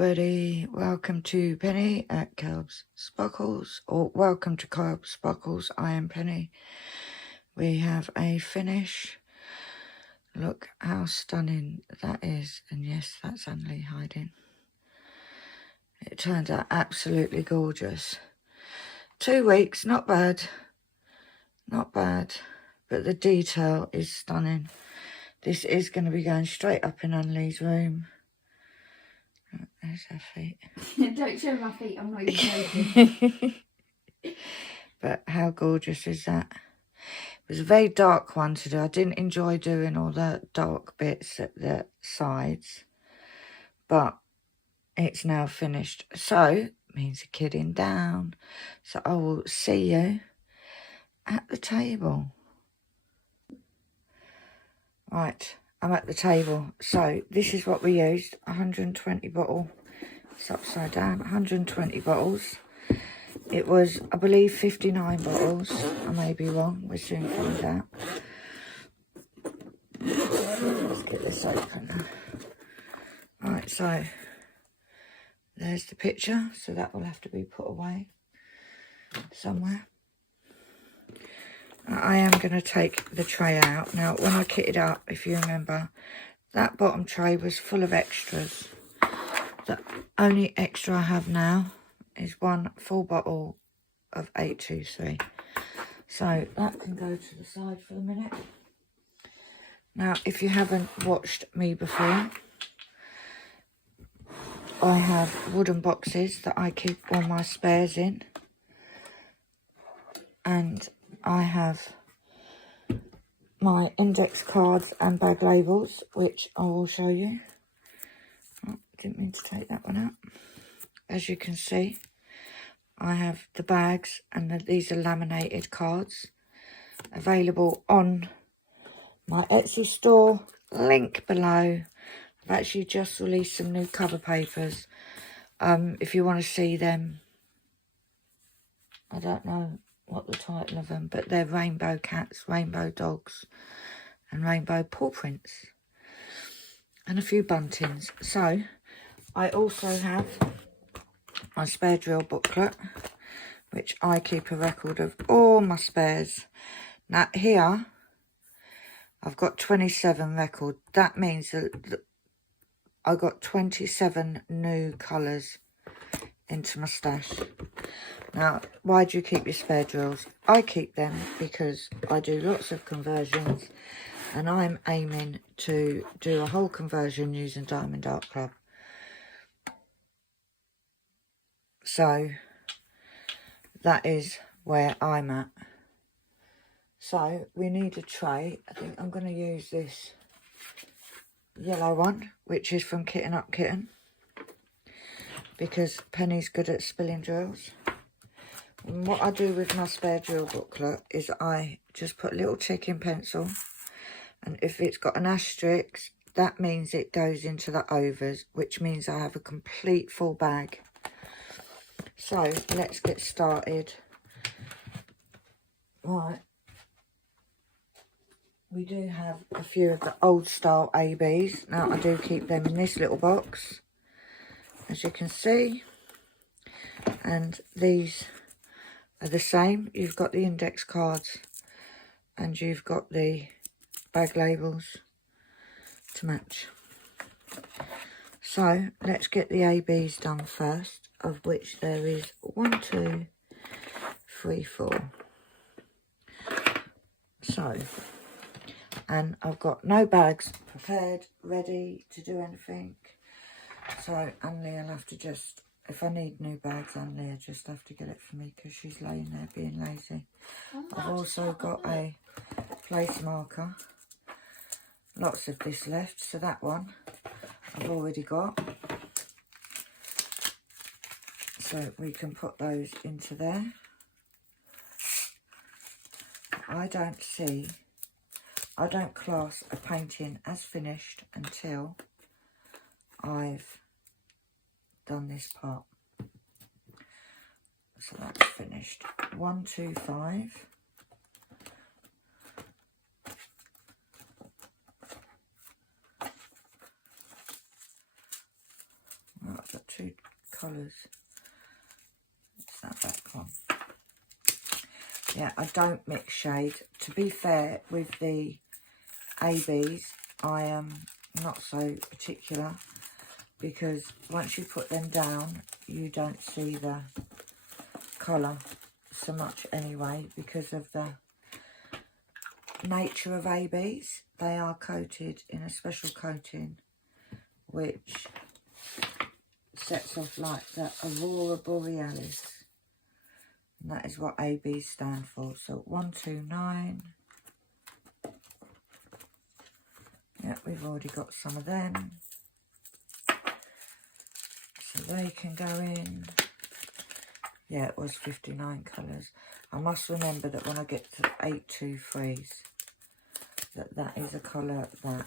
everybody, welcome to Penny at KALBS Sparkles, or welcome to KALBS Sparkles. I am Penny. We have a finish. Look how stunning that is, and yes, that's Anley hiding. It turned out absolutely gorgeous. 2 weeks, not bad, not bad, but the detail is stunning. This is going to be going straight up in Anley's room. There's her feet. Don't show my feet, I'm not even joking. But how gorgeous is that? It was a very dark one to do. I didn't enjoy doing all the dark bits at the sides, but it's now finished. So, it means a kidding down. So I will see you at the table. Right, I'm at the table. So this is what we used. 120 bottle. It's upside down. 120 bottles. It was, I believe, 59 bottles. I may be wrong. We'll soon find out. Let's get this open. Right, so there's the picture. So that will have to be put away somewhere. I am going to take the tray out. Now, when I kitted up, if you remember, that bottom tray was full of extras. The only extra I have now is one full bottle of 823. So that can go to the side for a minute. Now, if you haven't watched me before, I have wooden boxes that I keep all my spares in. And I have my index cards and bag labels, which I will show you. Oh, didn't mean to take that one out. As you can see, I have the bags, and these are laminated cards available on my Etsy store, link below. I've actually just released some new cover papers. If you want to see them, I don't know what the title of them, but they're rainbow cats, rainbow dogs, and rainbow paw prints, and a few buntings. So I also have my spare drill booklet, which I keep a record of all my spares. Now here I've got 27 record. That means that I got 27 new colours into my stash. Now, why do you keep your spare drills? I keep them because I do lots of conversions, and I'm aiming to do a whole conversion using Diamond Art Club. So that is where I'm at. So we need a tray. I think I'm going to use this yellow one, which is from Kitten Up Kitten, because Penny's good at spilling drills. And what I do with my spare drill booklet is I just put a little tick in pencil, and if it's got an asterisk, that means it goes into the overs, which means I have a complete full bag. So let's get started. Right, we do have a few of the old style ABs. Now I do keep them in this little box, as you can see, and these are the same. You've got the index cards and you've got the bag labels to match. So let's get the ABs done first, of which there is 1, 2, 3, 4. So, and I've got no bags prepared, ready to do anything. So Anley will have to just, if I need new bags, Anley will just have to get it for me, because she's laying there being lazy. I've also got a place marker. Lots of this left, so that one I've already got. So we can put those into there. I don't class a painting as finished until I've done this part. So that's finished. 1, 2, 5. Well, I've got 2 colours. It's that back one. Yeah, I don't mix shade. To be fair, with the ABs, I am not so particular, because once you put them down, you don't see the colour so much anyway, because of the nature of ABs. They are coated in a special coating which sets off like the Aurora Borealis, and that is what ABs stand for. So 129. Yeah, we've already got some of them, so they can go in. Yeah, it was 59 colours. I must remember that when I get to 823s, that is a colour that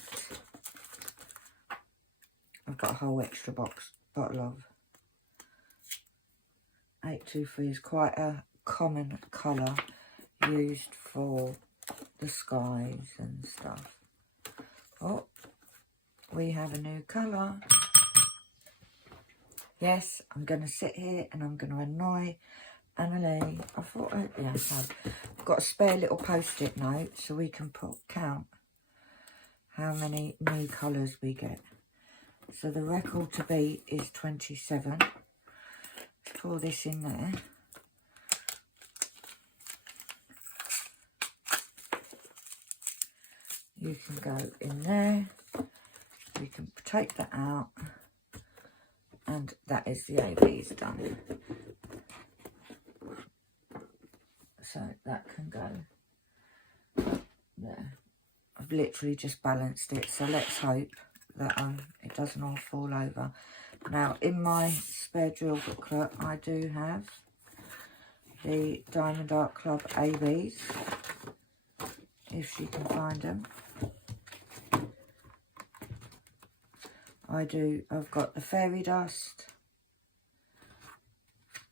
I've got a whole extra bottle of. 823 is quite a common colour used for the skies and stuff. Oh, we have a new colour. Yes, I'm going to sit here and I'm going to annoy Emily. I thought, yes, I've got a spare little post-it note so we can count how many new colours we get. So the record to beat is 27. Let's pour this in there. You can go in there. You can take that out. And that is the ABs done. So that can go there. I've literally just balanced it, so let's hope that it doesn't all fall over. Now, in my spare drill booklet, I do have the Diamond Art Club ABs, if she can find them. I've got the fairy dust,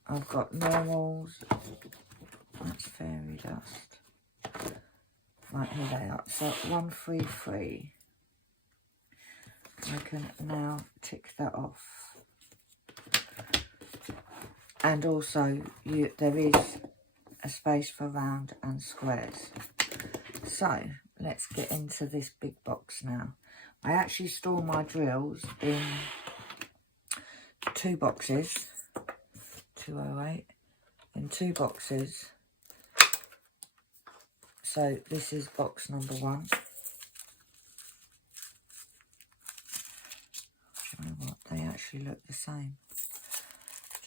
I've got normals, that's fairy dust. Right, here they are. So 133. I can now tick that off. And also, there is a space for round and squares. So let's get into this big box now. I actually store my drills in 2 boxes, 208, in 2 boxes. So this is box number 1. You know what? They actually look the same.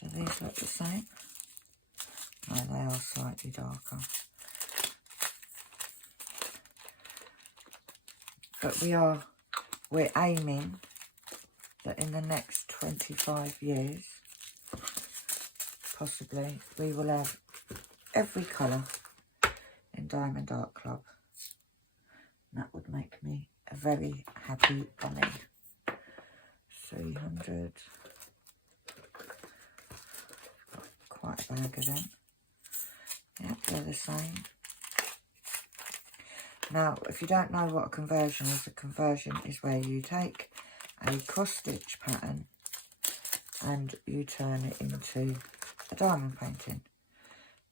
Do these look the same? No, they are slightly darker. But we're aiming that in the next 25 years, possibly, we will have every colour in Diamond Art Club. And that would make me a very happy bunny. 300. Got quite a bag of them. Yep, they're the same. Now, if you don't know what a conversion is where you take a cross-stitch pattern and you turn it into a diamond painting.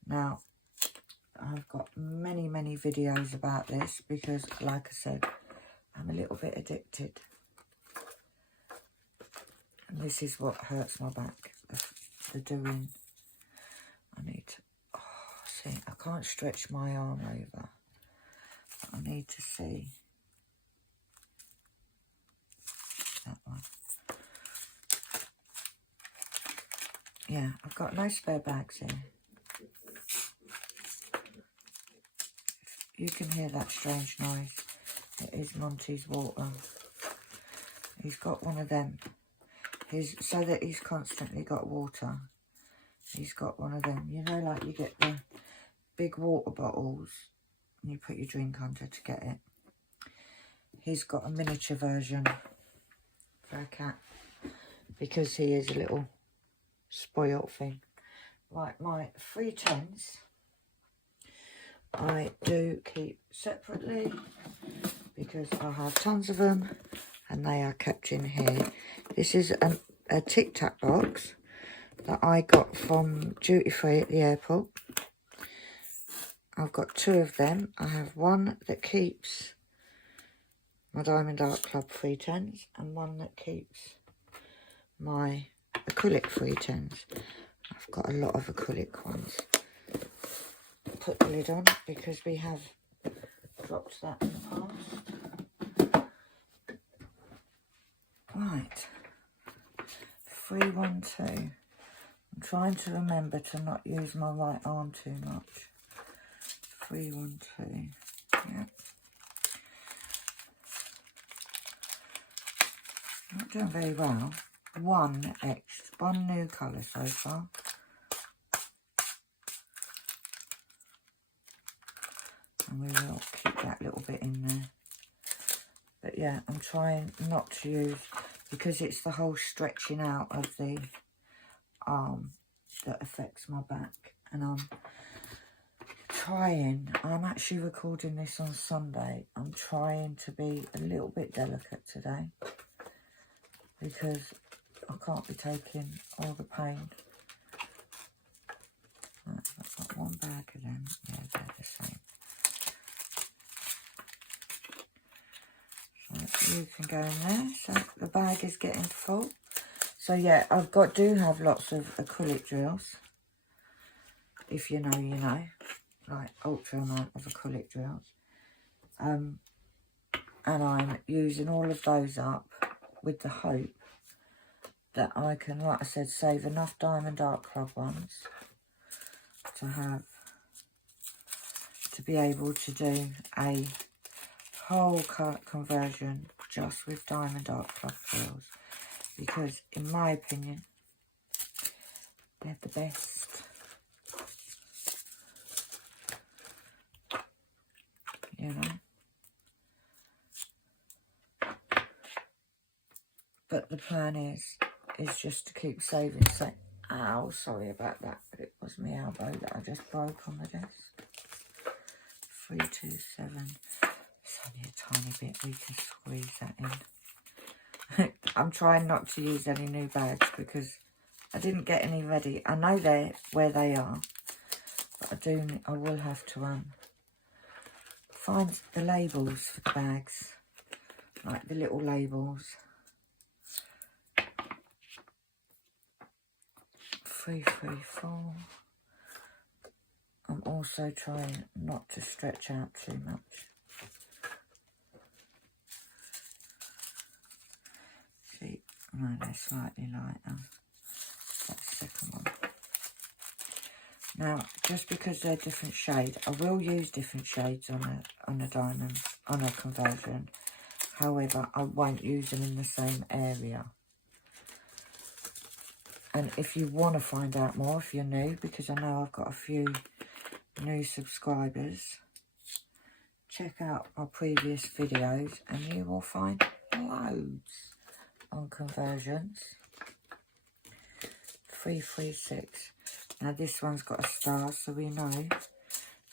Now, I've got many videos about this because, like I said, I'm a little bit addicted. And this is what hurts my back, the doing. I need to, see, I can't stretch my arm over. I need to see that one. Yeah, I've got no spare bags here. You can hear that strange noise. It is Monty's water. He's got one of them. So that he's constantly got water. He's got one of them. You know, like you get the big water bottles and you put your drink under to get it. He's got a miniature version for a cat because he is a little spoiled thing. Like my 310s, I do keep separately because I have tons of them and they are kept in here. This is a Tic Tac box that I got from duty free at the airport. I've got 2 of them. I have one that keeps my Diamond Art Club 310s and one that keeps my acrylic 310s. I've got a lot of acrylic ones. Put the lid on because we have dropped that in the past. Right, 312. I'm trying to remember to not use my right arm too much. 312. Yeah. Not doing very well. One new colour so far. And we will keep that little bit in there. But yeah, I'm trying not to use, because it's the whole stretching out of the arm that affects my back. And I'm actually recording this on Sunday. I'm trying to be a little bit delicate today, because I can't be taking all the pain. Right, I've got one bag of them. Yeah, they're the same. So you can go in there. So the bag is getting full. So yeah, do have lots of acrylic drills. If you know, you know. Like ultra amount of acrylic drills. And I'm using all of those up with the hope that I can, like I said, save enough Diamond Art Club ones to be able to do a whole cut conversion just with Diamond Art Club drills, because in my opinion they're the best. You know, but the plan is just to keep saving. So, ow, sorry about that, but it was my elbow that I just broke on the desk. 327. It's only a tiny bit, we can squeeze that in. I'm trying not to use any new bags because I didn't get any ready. I know where they are, but I will have to find the labels for the bags, like the little labels. 334. I'm also trying not to stretch out too much. See, no, they're slightly lighter. That's the second one. Now, just because they're different shades, I will use different shades on a diamond, on a conversion. However, I won't use them in the same area. And if you want to find out more, if you're new, because I know I've got a few new subscribers, check out our previous videos and you will find loads on conversions. 336. Now this one's got a star, so we know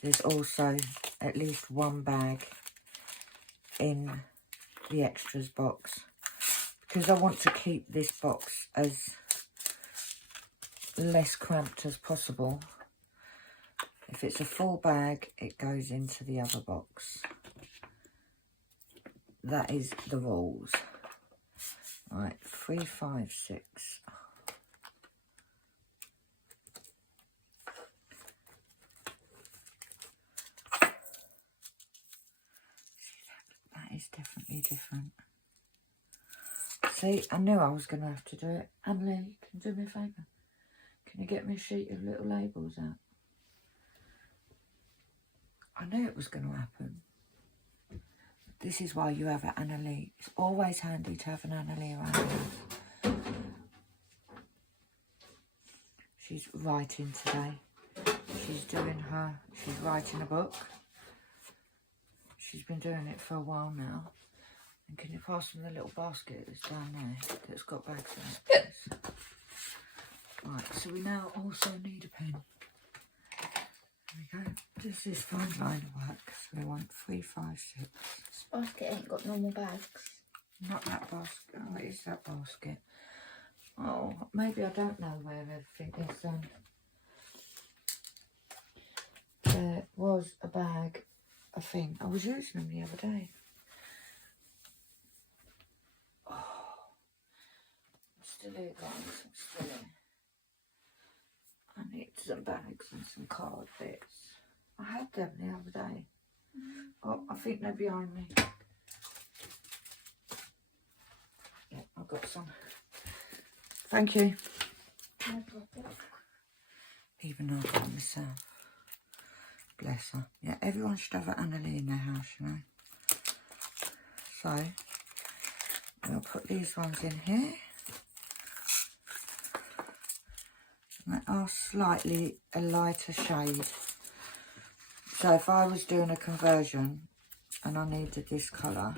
there's also at least one bag in the extras box, because I want to keep this box as less cramped as possible. If it's a full bag, it goes into the other box. That is the rules. Right, 356. That is definitely different. See, I knew I was going to have to do it. Emily, can you do me a favour? Can you get me a sheet of little labels out? I knew it was going to happen. This is why you have an Annalie. It's always handy to have an Annalie around here. She's writing today. She's writing a book. She's been doing it for a while now. And can you pass me the little basket that's down there that's got bags in it, please? Right, so we now also need a pen. There we go. Does this fine line work? So we want 356. This basket ain't got normal bags. Not that basket. Oh, it is that basket. Oh, maybe I don't know where everything is then. There was a bag, a thing. I was using them the other day. Oh, I'm still here, guys. I'm still here. I need some bags and some card bits. I had them the other day. Oh, I think they're behind me. Yeah, I've got some. Thank you. No problem. Even though I've got them myself. Bless her. Yeah, everyone should have an Annalie in their house, you know. So, we'll put these ones in here. And they are slightly a lighter shade. So if I was doing a conversion and I needed this colour,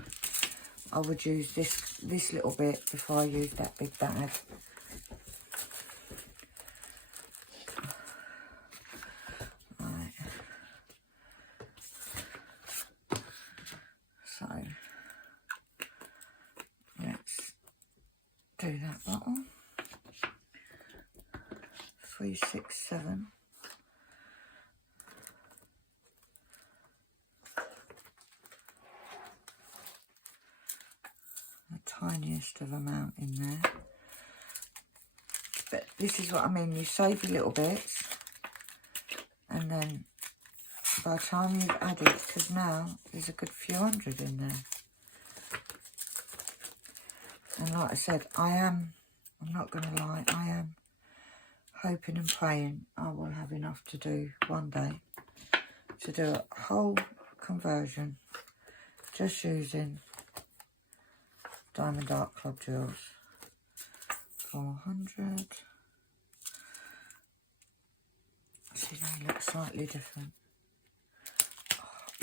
I would use this little bit before I use that big bag. Right. So let's do that bottle. 3, 6, 7. The tiniest of amount in there. But this is what I mean, you save your little bits and then by the time you've added, because now there's a good few hundred in there. And like I said, I'm not going to lie, I am hoping and praying I will have enough to do one day to do a whole conversion just using Diamond Art Club drills. 400. See, they look slightly different.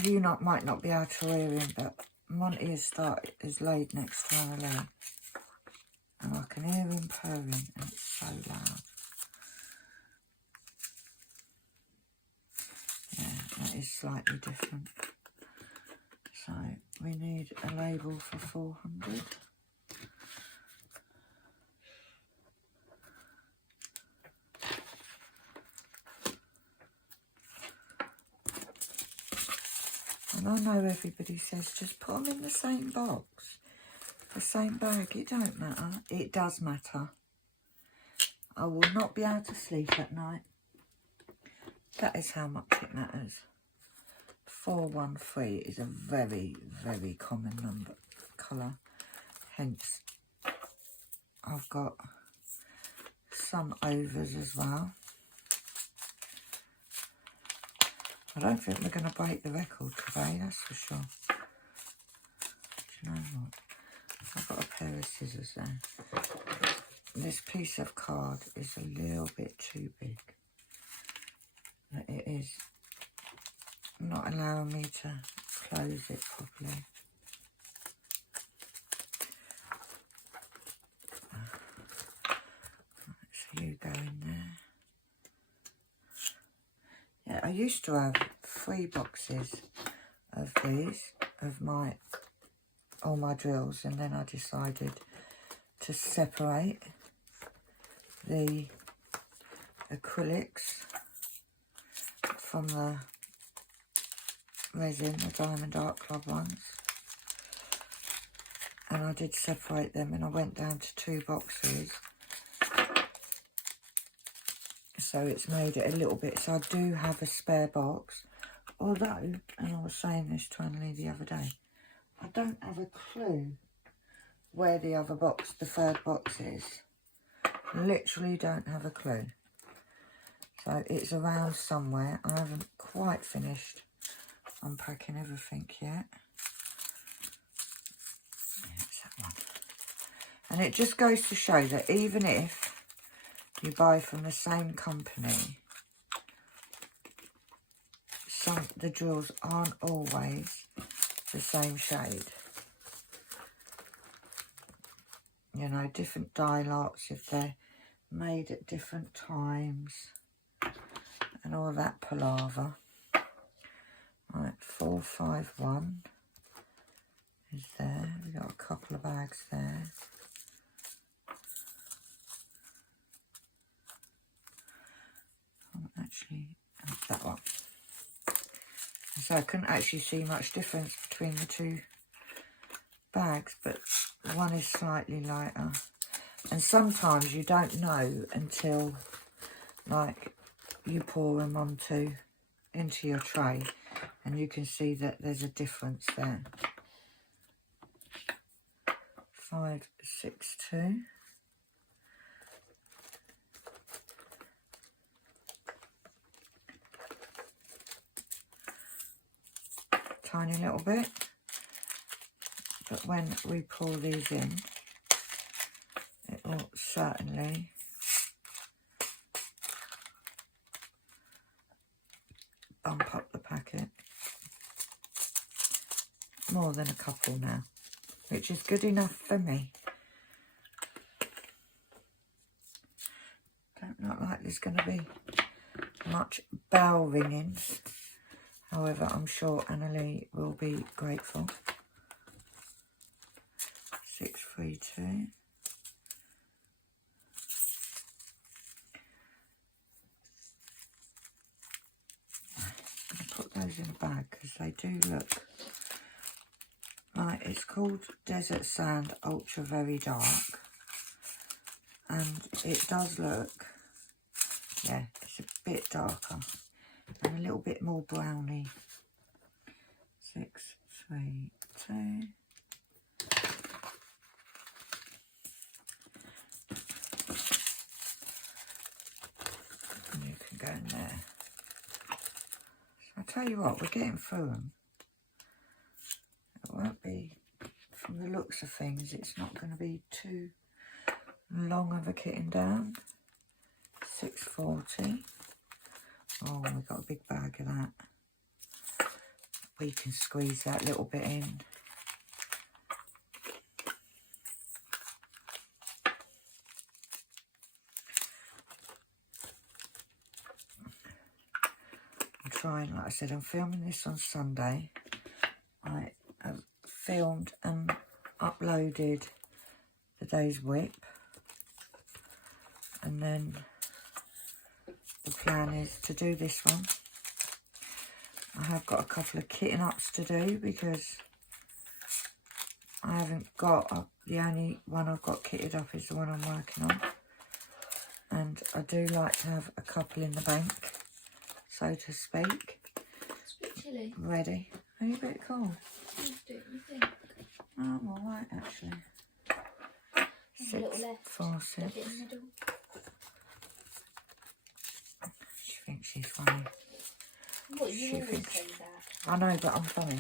You might not be able to hear him, but Monty is laid next to Annalie. And I can hear him purring, and it's so loud. Yeah, that is slightly different. So we need a label for 400. And I know everybody says just put them in the same box, the same bag. It don't matter. It does matter. I will not be able to sleep at night. That is how much it matters. 413 is a very, very common number colour. Hence, I've got some overs as well. I don't think we're going to break the record today, that's for sure. Do you know what? I've got a pair of scissors there. This piece of card is a little bit too big. It is not allowing me to close it properly. So you go in there. Yeah, I used to have 3 boxes of these, of all my drills, and then I decided to separate the acrylics from the resin, the Diamond Art Club ones. And I did separate them, and I went down to 2 boxes. So it's made it a little bit. So I do have a spare box. Although, and I was saying this to Annalie the other day, I don't have a clue where the other box, the 3rd box is. Literally don't have a clue. So it's around somewhere. I haven't quite finished unpacking everything yet. Yeah, it's that one. And it just goes to show that even if you buy from the same company, the drills aren't always the same shade. You know, different dye lots if they're made at different times and all that palaver. Right, 451 is there. We've got a couple of bags there. that one. So I couldn't actually see much difference between the two bags, but one is slightly lighter. And sometimes you don't know until, like, you pour them into your tray, and you can see that there's a difference there. 562. Tiny little bit, but when we pour these in, it will certainly bump up the packet. More than a couple now, which is good enough for me. Don't look like there's going to be much bell ringings. However, I'm sure Annalie will be grateful. 632. I'm going to put those in a bag because they do look like, it's called Desert Sand Ultra Very Dark. And it does look, yeah, it's a bit darker and a little bit more browny. 632. And you can go in there. So I'll tell you what, we're getting through them. It won't be, from the looks of things, it's not going to be too long of a kitting down. 640. Oh, we've got a big bag of that. We can squeeze that little bit in. I'm trying, like I said, I'm filming this on Sunday. I have filmed and uploaded the day's whip. And then the plan is to do this one. I have got a couple of kitting ups to do because I haven't got, the only one I've got kitted up is the one I'm working on. And I do like to have a couple in the bank, so to speak. It's a bit chilly. Ready. Are you a bit cold? Don't you think? Oh, I'm alright actually. A little left. 646. A bit in the middle. She thinks she's funny. What, you She always thinks- say that? I know, but I'm funny.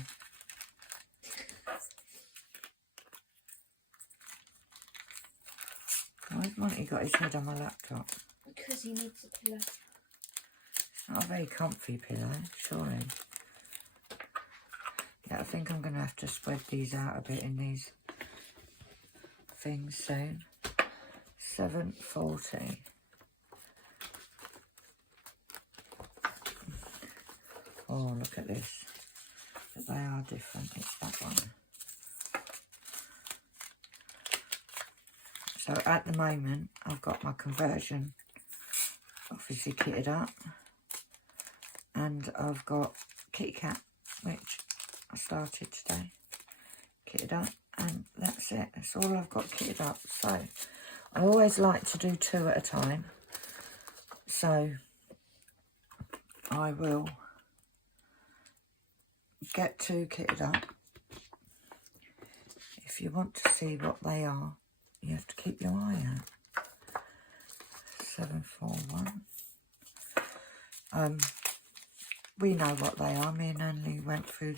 Why's Monty got his head on my laptop? Because he needs a pillow. It's not a very comfy pillow, surely. Yeah, I think I'm going to have to spread these out a bit in these things soon. 740. Oh, look at this. But they are different. It's that one. So at the moment, I've got my conversion obviously kitted up. And I've got Kitty Cat, which I started today. Kitted up. And that's it. That's all I've got kitted up. So I always like to do 2 at a time. So I will get 2 kitted up. If you want to see what they are, you have to keep your eye out. 741. We know what they are. Me and Annie went through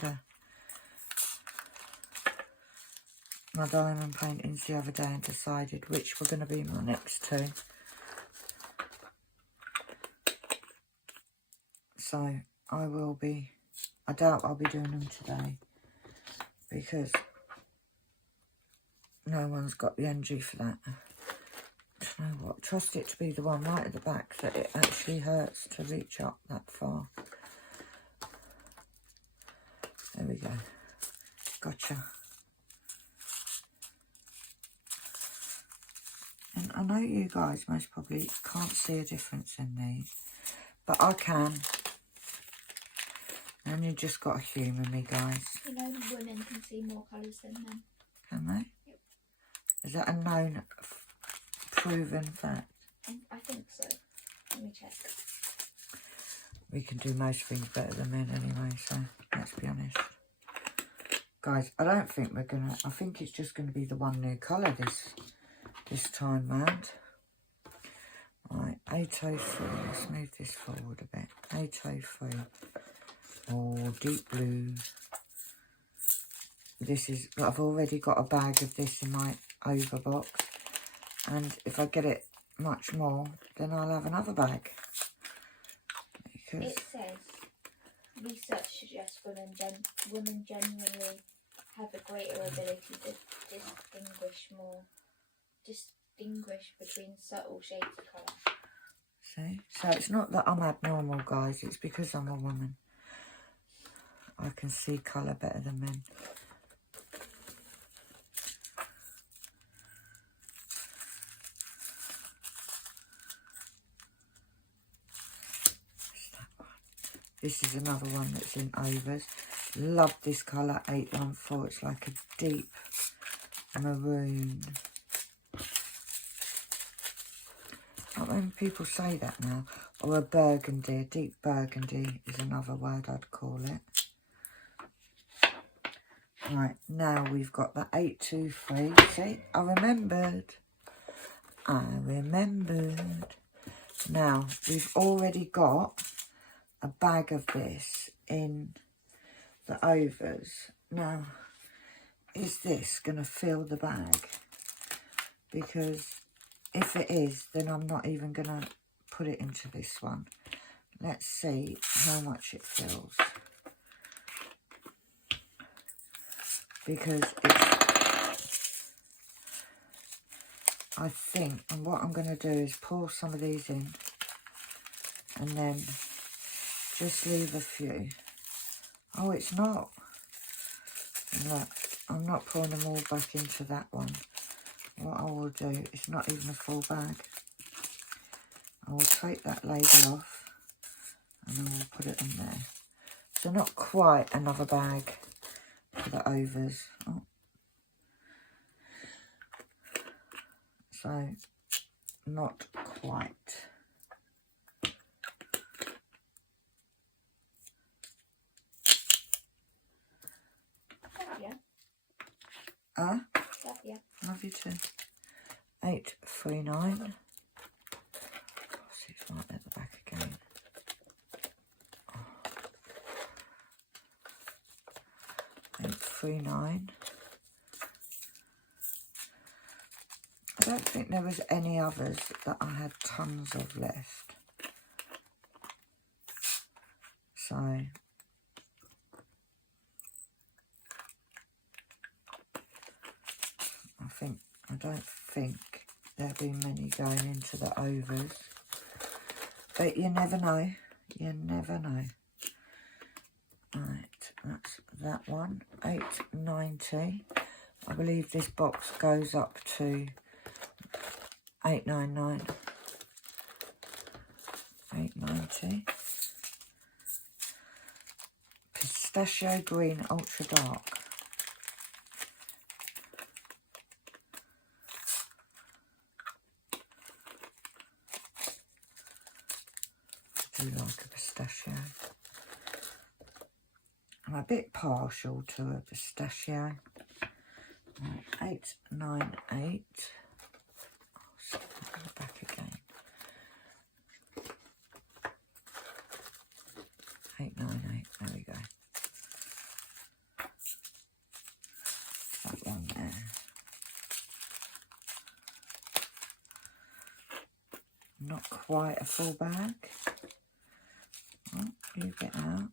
my diamond paintings the other day and decided which were going to be my next 2. So I doubt I'll be doing them today because no one's got the energy for that. Do you know what? Trust it to be the one right at the back that it actually hurts to reach up that far. There we go. Gotcha. And I know you guys most probably can't see a difference in these, but I can. And you just got to humour me, guys. You know, women can see more colours than men. Can they? Yep. Is that a known, proven fact? I think so. Let me check. We can do most things better than men anyway, so let's be honest. Guys, I don't think we're going to... I think it's just going to be the one new colour this time round. Right, 803. Let's move this forward a bit. 803. Oh, deep blue. This is... I've already got a bag of this in my overbox. And if I get it much more, then I'll have another bag. Because it says, research suggests women generally have a greater ability to distinguish between subtle shades of colour. see? So it's not that I'm abnormal, guys. It's because I'm a woman. I can see colour better than men. This is another one that's in overs. Love this colour, 814. It's like a deep maroon. Not many people say that now. Or a burgundy, a deep burgundy is another word I'd call it. Right, now we've got the 823. See, I remembered. Now, we've already got a bag of this in the overs. Now, is this going to fill the bag? Because if it is, then I'm not even going to put it into this one. Let's see how much it fills. Because it's, I think, and what I'm going to do is pour some of these in and then just leave a few. Oh, it's not. Look, I'm not pouring them all back into that one. What I will do, it's not even a full bag. I will take that label off and I will put it in there. So not quite another bag for the overs. Oh. So not quite. Yeah. Yeah. Love you too. 839. See if I might at the back again. 839. I don't think there was any others that I had tons of left. So I don't think there'll be many going into the overs. But you never know. You never know. Right, that's that one. 890. I believe this box goes up to 899. 890. Pistachio green ultra dark. I do like a pistachio. I'm a bit partial to a pistachio. Right, 898. I'll stick that on the back again. 898. There we go. That one there. Not quite a full bag. Oh, you get out.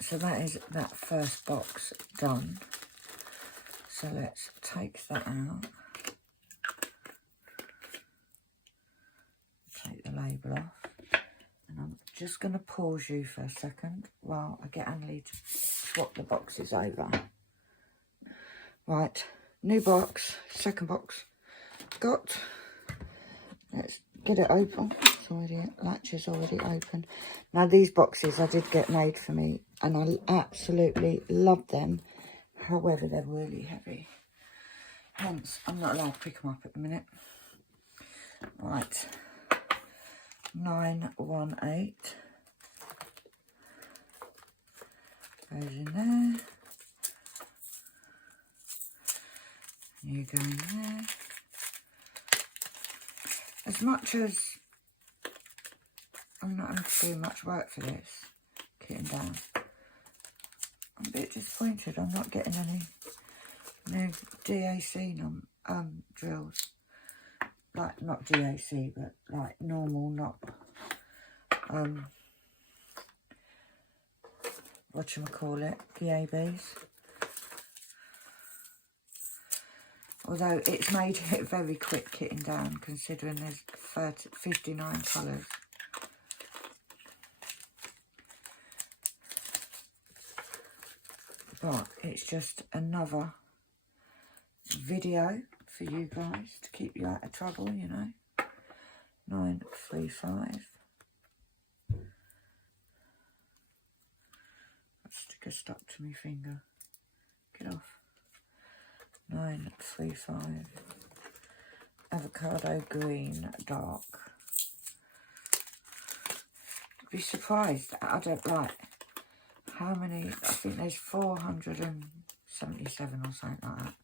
So that is that first box done. So let's take that out. Take the label off. And I'm just going to pause you for a second while I get Anneli to swap the boxes over. Right, new box, second box got. Let's get it open. latch is already open. Now these boxes I did get made for me and I absolutely love them. However, they're really heavy. Hence, I'm not allowed to pick them up at the minute. Right. 918. Goes in there. You go in there. As much as I'm not having to do much work for this, kitting down, I'm a bit disappointed I'm not getting any new DAC drills. Like, not DAC, but like normal, not, whatchamacallit, PABs. Although it's made it very quick kitting down, considering there's 59 colours. But it's just another video for you guys to keep you out of trouble, you know. 935. That sticker stuck to my finger. Get off. 935. Avocado green dark. Be surprised. I don't like how many. I think there's 477 or something like that.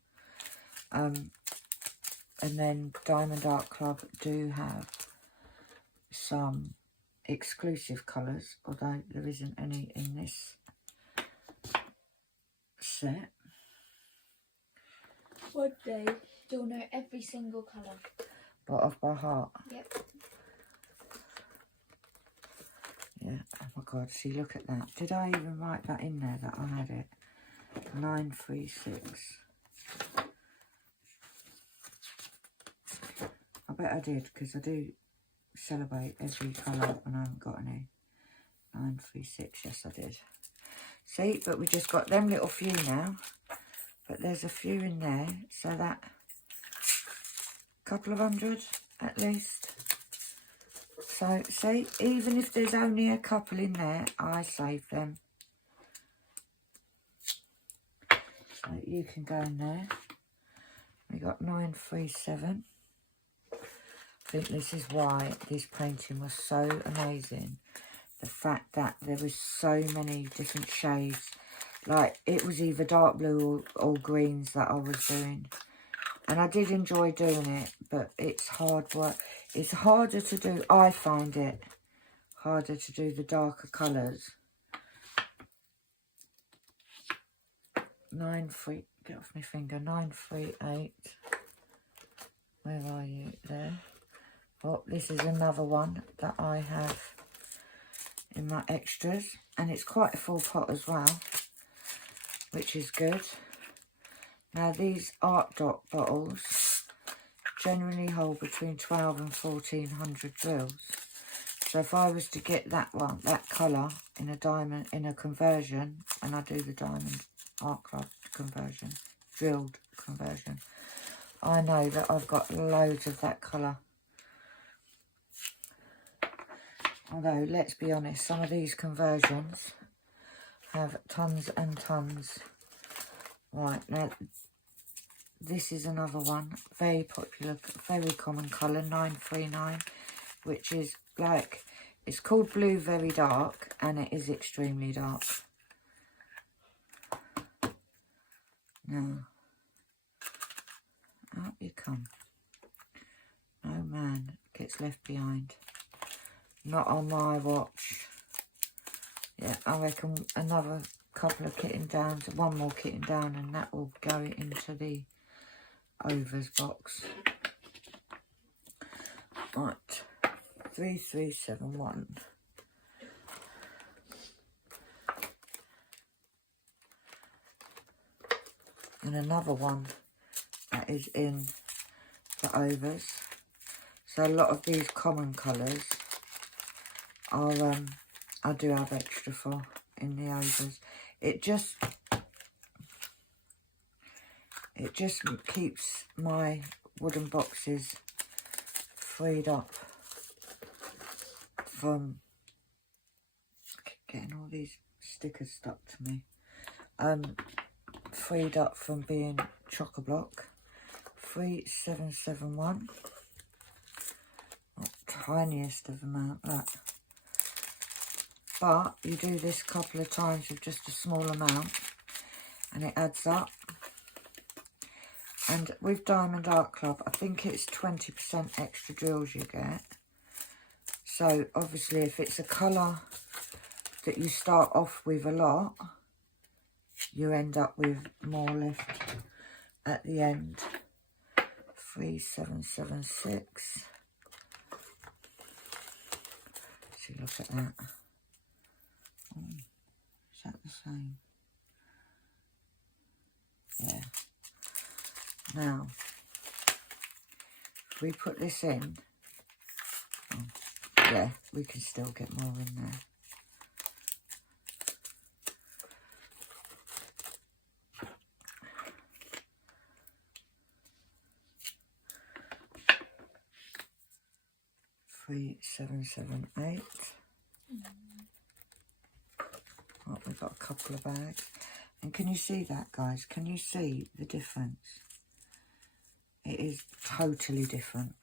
And then Diamond Art Club do have some exclusive colours, although there isn't any in this set. One day you'll know every single colour. But off by heart. Yep. Yeah, oh my god, see, look at that. Did I even write that in there that I had it? 936. I bet I did, because I do celebrate every colour when I haven't got any. 936, yes I did. See, but we just got them little few now. But there's a few in there, so that couple of hundred at least. So, see, even if there's only a couple in there, I save them. So you can go in there. We got 937. I think this is why this painting was so amazing. The fact that there was so many different shades. Like, it was either dark blue or greens that I was doing. And I did enjoy doing it, but it's hard work. It's harder to do, I find it harder to do the darker colours. 938, get off my finger, 938. Where are you? There. Oh, this is another one that I have in my extras. And it's quite a full pot as well, which is good. Now, these Art Dot bottles generally hold between 12 and 1400 drills. So if I was to get that one, that colour in a diamond, in a conversion, and I do the Diamond Art Club conversion, drilled conversion, I know that I've got loads of that colour. Although, let's be honest, some of these conversions have tons and tons. Right, now, this is another one, very popular, very common colour, 939, which is like, it's called Blue Very Dark, and it is extremely dark. Now, out you come. No man gets left behind. Not on my watch. Yeah, I reckon another couple of kitting downs, one more kitting down, and that will go into the overs box. Right, 3371. And another one that is in the overs. So a lot of these common colours are I do have extra for in the overs. It just keeps my wooden boxes freed up. from getting all these stickers stuck to me. Freed up from being chock-a-block. 3771. Tiniest of amount, that. But you do this a couple of times with just a small amount and it adds up. And with Diamond Art Club, I think it's 20% extra drills you get. So obviously if it's a colour that you start off with a lot, you end up with more left at the end. 3776. See, look at that. Oh, is that the same? Yeah. Now, if we put this in, oh, yeah, we can still get more in there. Three, 7, 7, 8. Oh, we've got a couple of bags. And can you see that, guys? Can you see the difference? It is totally different.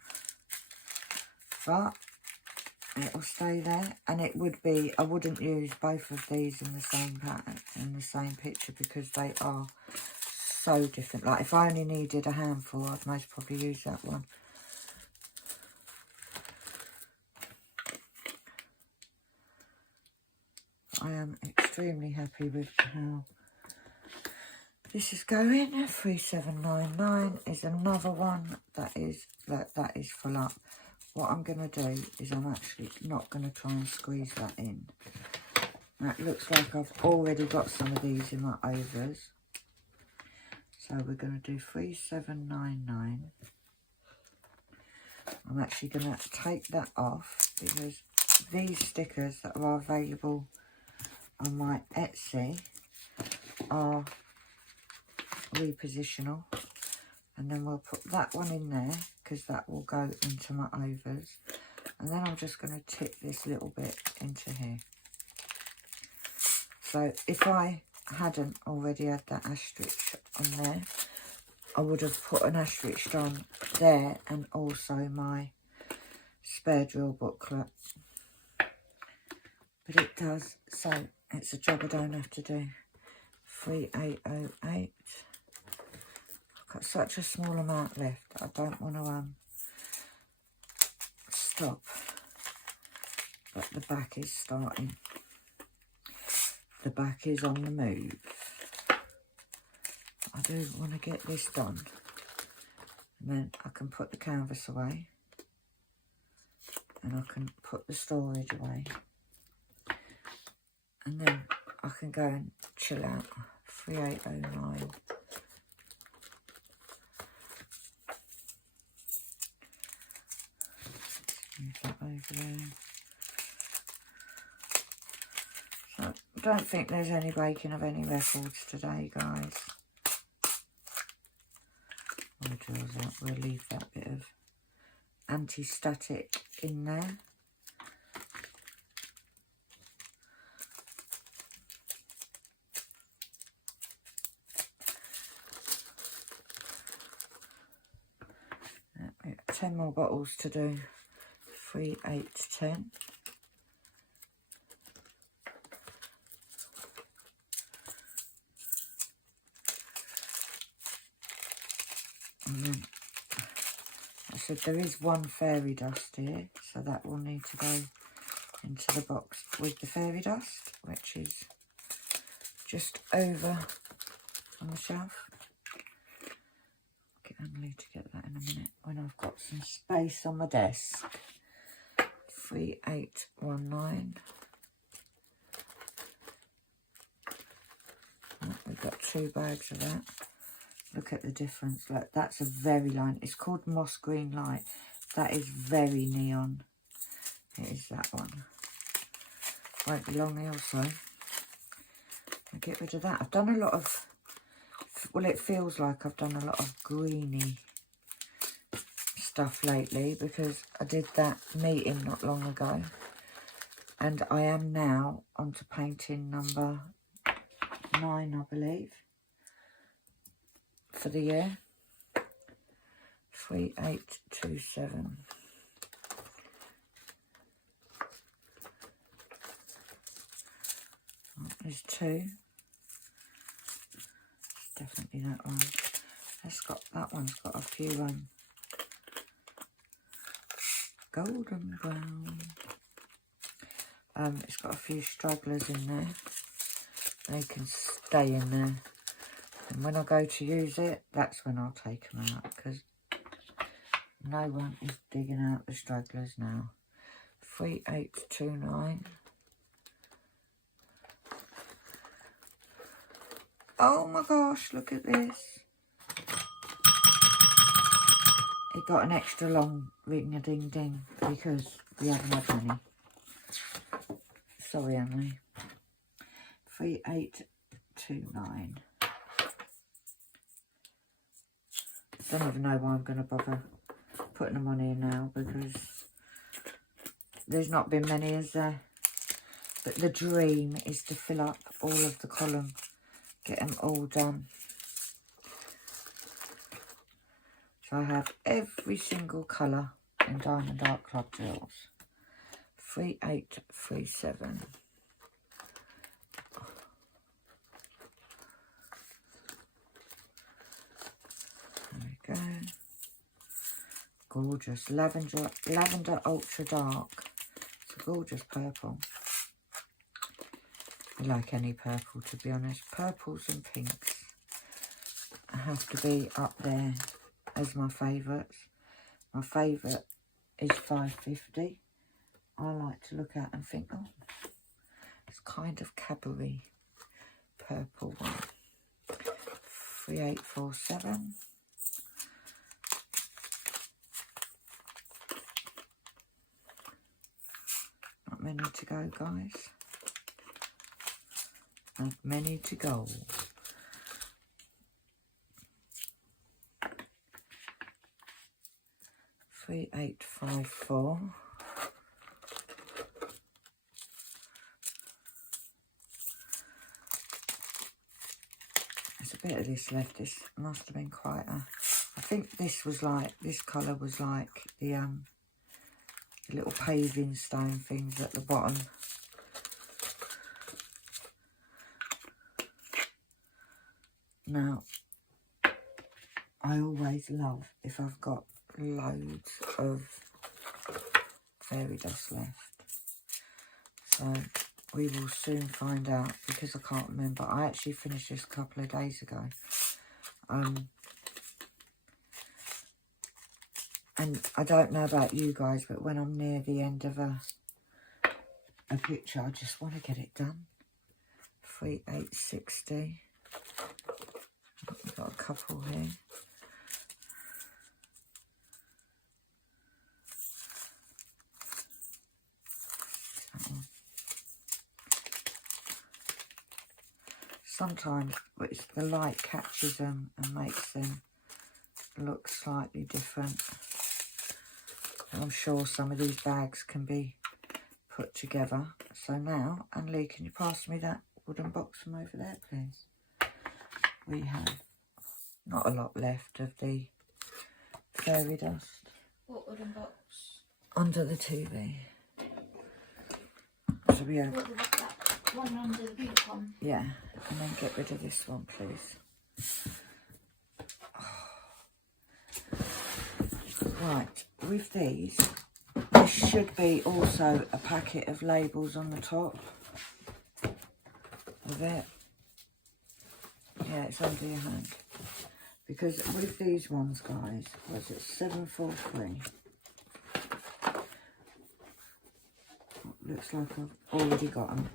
But it'll stay there. And it would be, I wouldn't use both of these in the same pattern, in the same picture, because they are so different. Like, if I only needed a handful, I'd most probably use that one. I am extremely happy with how this is going. 3799 is another one that is full up. What I'm going to do is I'm actually not going to try and squeeze that in. That looks like I've already got some of these in my overs. So we're going to do 3799. I'm actually going to take that off because these stickers that are available on my Etsy are repositional, and then we'll put that one in there because that will go into my overs, and then I'm just going to tip this little bit into here. So if I hadn't already had that asterisk on there, I would have put an asterisk on there and also my spare drill booklet, but it does, so it's a job I don't have to do. 3808. I've got such a small amount left that I don't want to stop. But the back is starting. The back is on the move. I do want to get this done. And then I can put the canvas away. And I can put the storage away. And then I can go and chill out. 3809. Move that over there. So I don't think there's any breaking of any records today, guys. We'll draw that. We'll leave that bit of anti-static in there. We've got 10 more bottles to do. 3, 8, 10. And then I said there is one fairy dust here, so that will need to go into the box with the fairy dust, which is just over on the shelf. Get Emily to get that in a minute when I've got some space on my desk. 3819. Oh, we've got 2 bags of that. Look at the difference. Look, that's a very light. It's called Moss Green Light. That is very neon. It is that one. Won't be long also. I'll get rid of that. I've done a lot of, well, it feels like I've done a lot of greeny stuff lately because I did that meeting not long ago And I am now onto painting number 9, I believe, for the year. 3827. There's 2. Definitely that one. That one's got a few golden brown. It's got a few stragglers in there. They can stay in there. And when I go to use it, that's when I'll take them out, because no one is digging out the stragglers now. 3829. Oh my gosh, look at this. It got an extra long ring-a-ding-ding because we haven't had any. Sorry, Emily. 3829. Don't even know why I'm going to bother putting them on here now, because there's not been many, is there? But the dream is to fill up all of the column, get them all done. So I have every single colour in Diamond Art Club drills. 3837. There we go. Gorgeous. Lavender Ultra Dark. It's a gorgeous purple. I like any purple, to be honest. Purples and pinks have to be up there as my favourites. My favourite is 550. I like to look at and think, oh, it's kind of cabaret purple one. 3847. Not many to go, guys. Not many to go. 3854. There's a bit of this left. This must have been quite a... I think this was like, this colour was like the little paving stone things at the bottom. Now, I always love if I've got loads of fairy dust left. So we will soon find out, because I can't remember. I actually finished this a couple of days ago. And I don't know about you guys, but when I'm near the end of a picture, I just want to get it done. 3860. We've got a couple here. Sometimes it's the light catches them and makes them look slightly different. And I'm sure some of these bags can be put together. So now, Anne-Lee, can you pass me that wooden box from over there, please? We have not a lot left of the fairy dust. What wooden box? Under the TV. So we have... What, that one under the beauty one? Yeah, and then get rid of this one, please. Right, with these, there should be also a packet of labels on the top of it. Yeah, it's under your hand. Because with these ones, guys, was it 743? Looks like I've already got them.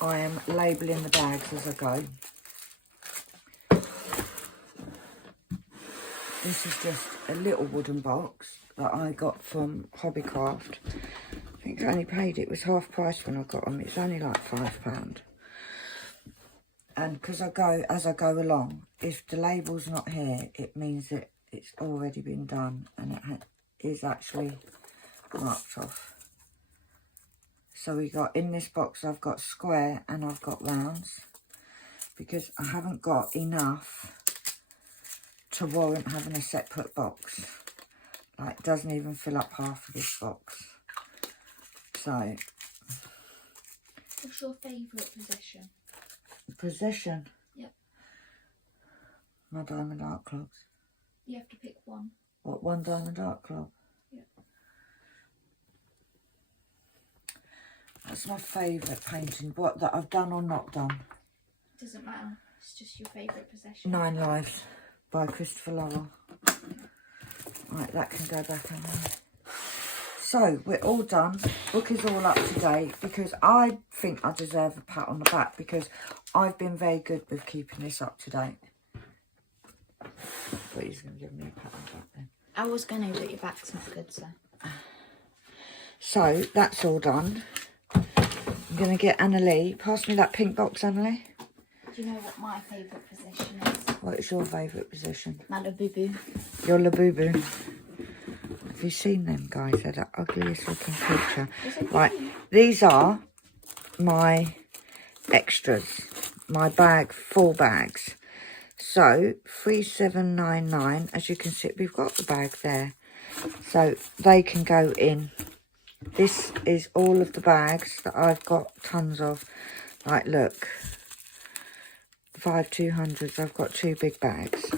I am labelling the bags as I go. This is just a little wooden box that I got from Hobbycraft. I think I only paid, it was half price when I got them. It's only like £5. And because as I go along, if the label's not here, it means that it's already been done and it is actually marked off. So we got, in this box, I've got square and I've got rounds, because I haven't got enough to warrant having a separate box. Like, it doesn't even fill up half of this box. So, what's your favourite possession? possession? Yep. My diamond art clubs. You have to pick one. What, one diamond art club? Yep. That's my favourite painting. What, that I've done or not done? Doesn't matter. It's just your favourite possession. 9 Lives by Christopher Lovell. Right, that can go back in there. So, we're all done. Book is all up to date, because I think I deserve a pat on the back, because I've been very good with keeping this up to date. But he's going to give me a pat on the back then. I was going to, but your back's not good, so. So, that's all done. I'm going to get Annalie. Pass me that pink box, Annalie. Do you know what my favourite possession is? What is your favourite position? My Labubu. Your Labubu. Have you seen them, guys? They're the ugliest looking creature. Right, these are my extras. My bag, 4 bags. So, 3799. As you can see, we've got the bag there. So, they can go in. This is all of the bags that I've got tons of. Like, look. 5 200s. I've got 2 big bags.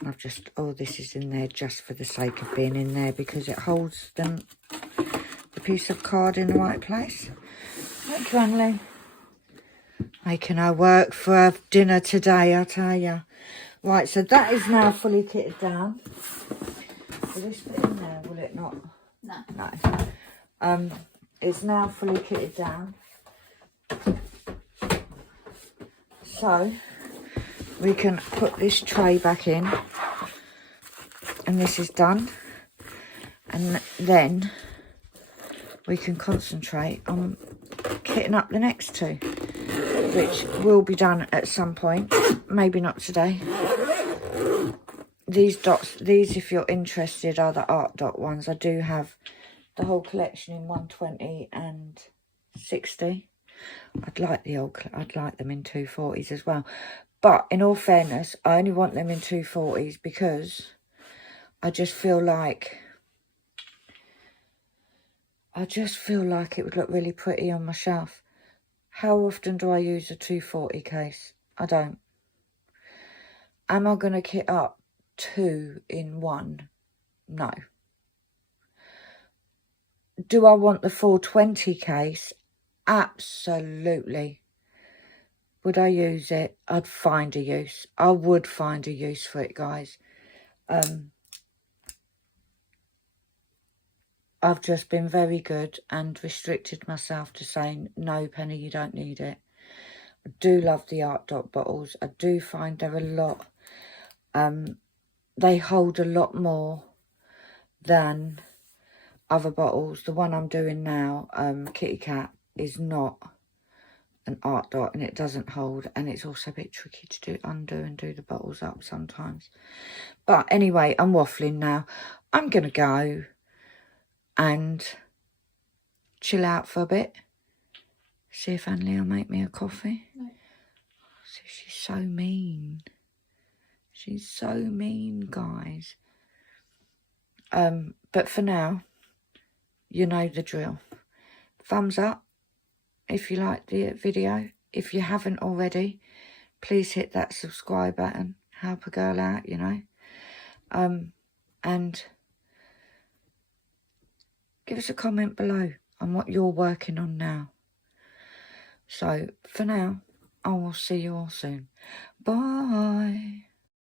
And I've just, oh, this is in there just for the sake of being in there, because it holds the piece of card in the right place. Thank you, Annalie. Making her work for her dinner today, I tell you. Right, so that is now fully kitted down. Will this fit in there, will it not? No. No. It's now fully kitted down. So, we can put this tray back in. And this is done. And then we can concentrate on kitting up the next 2. Which will be done at some point. Maybe not today. These dots, these, if you're interested, are the art dot ones. I do have the whole collection in 120 and 60. I'd like them in 240s as well. But in all fairness, I only want them in 240s because I just feel like it would look really pretty on my shelf. How often do I use a 240 case? I don't. Am I going to kit up 2 in 1? No. Do I want the 420 case? Absolutely. Would I use it? I'd find a use. I would find a use for it, guys. I've just been very good and restricted myself to saying, no, Penny, you don't need it. I do love the art dot bottles. I do find they're a lot, they hold a lot more than other bottles. The one I'm doing now, Kitty Cat, is not an art dot, and it doesn't hold, and it's also a bit tricky to undo and do the bottles up sometimes. But anyway, I'm waffling now. I'm going to go and chill out for a bit. See if Annalie will make me a coffee. No. See, she's so mean. She's so mean, guys. But for now, you know the drill. Thumbs up if you like the video. If you haven't already, please hit that subscribe button. Help a girl out, you know. And give us a comment below on what you're working on now. So, for now, I will see you all soon. Bye.